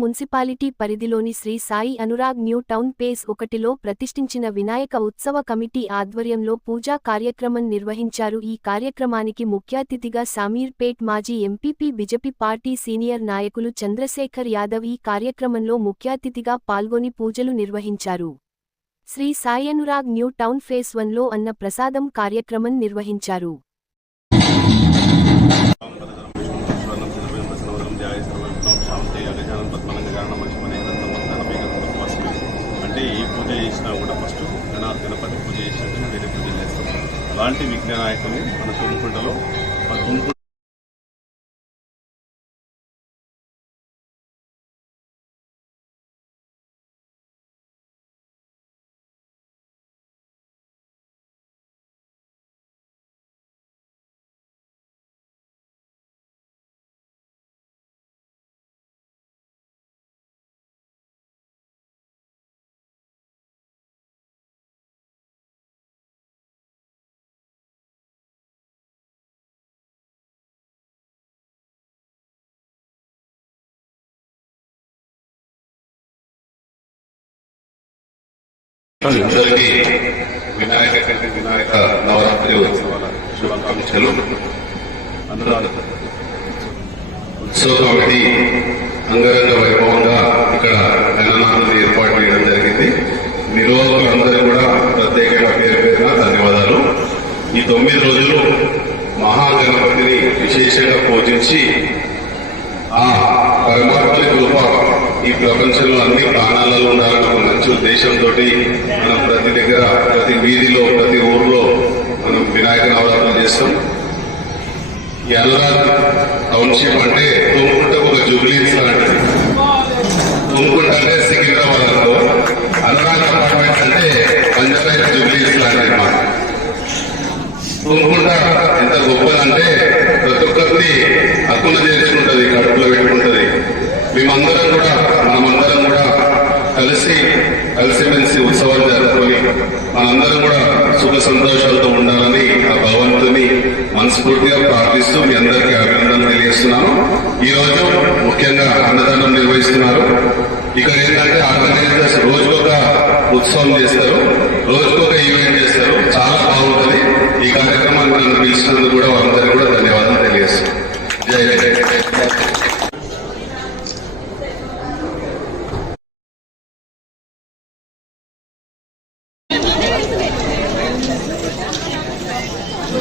Municipality పరిధిలోని Sri Sai Anurag new town phase ఒకటిలో ప్రతిష్ఠించిన వినాయక ఉత్సవ కమిటీ ఆధ్వర్యంలో పూజా కార్యక్రమం నిర్వహించారు. ఈ కార్యక్రమానికి ముఖ్యాతిథిగా సామీర్పేట్ మాజీ ఎంపీపీ బిజెపి పార్టీ సీనియర్ నాయకులు చంద్రశేఖర్ యాదవ్ ఈ కార్యక్రమంలో ముఖ్యాతిథిగా పాల్గొని పూజలు నిర్వహించారు. Sri Sai Anurag new town phase వన్లో అన్న ప్రసాదం కార్యక్రమం నిర్వహించారు. మంచి పద్మనంగ గానం మహిమనే గ్రంథం అంటే ఏ పూజ చేసినా కూడా ఫస్ట్ గణ గణపతి పూజ చేసినట్టు వేరే పూజలు చేస్తాం. అలాంటి విఘ్ననాయకుని మన తుమ్ముకుంటలో మన అందరికీ వినాయక చవితి వినాయక నవరాత్రి ఉత్సవాల శుభాకాంక్షలు. అనురాధ ఉత్సవ కమిటీ అంగరంగ వైభవంగా ఇక్కడ గణనాథుని ఏర్పాటు చేయడం జరిగింది. నిరోధకులందరూ కూడా ప్రత్యేకంగా పేరు పేరున ధన్యవాదాలు. ఈ తొమ్మిది రోజులు మహాగణపతిని విశేషంగా పూజించి ఆ పరమాత్మ కృప ఈ ప్రపంచంలో అన్ని ప్రాణాలలో ఉండాలని ఒక దేశంతో మనం ప్రతి దగ్గర ప్రతి వీధిలో ప్రతి ఊర్లో మనం వినాయక నవరాత్రులు చేస్తాం. ఈ టౌన్షిప్ అంటే తుమ్ముకుంటే ఒక జూబ్లీ ఇస్తానంటే తుమ్ముకుంట అంటే సికింద్రాబాద్ అనుకో. అనురాగ్ అపార్ట్మెంట్స్ అంటే పంచాయత్ జూబ్లీ ఇస్తానంటే మాట తుమ్ముకుంట ఎంత గొప్పదంటే ప్రతి ఒక్కరిని హక్కులు కలిసిమెలిసి ఉత్సవాలు జరుపుకొని మనందరం కూడా సుఖ సంతోషాలతో ఉండాలని ఆ భగవంతుని మనస్ఫూర్తిగా ప్రార్థిస్తూ మీ అందరికీ అభినందనలు తెలియజేస్తున్నాను. ఈ రోజు ముఖ్యంగా అన్నదానం నిర్వహిస్తున్నారు. ఇక్కడ ఏంటంటే ఆర్గనైజర్స్ రోజుకొక ఉత్సవం చేస్తారు. రోజుకొక ఈవెంట్ చేస్తారు. చాలా బాగుంటుంది. ఈ కార్యక్రమాన్ని నన్ను పిలిచినందుకు కూడా వారందరికీ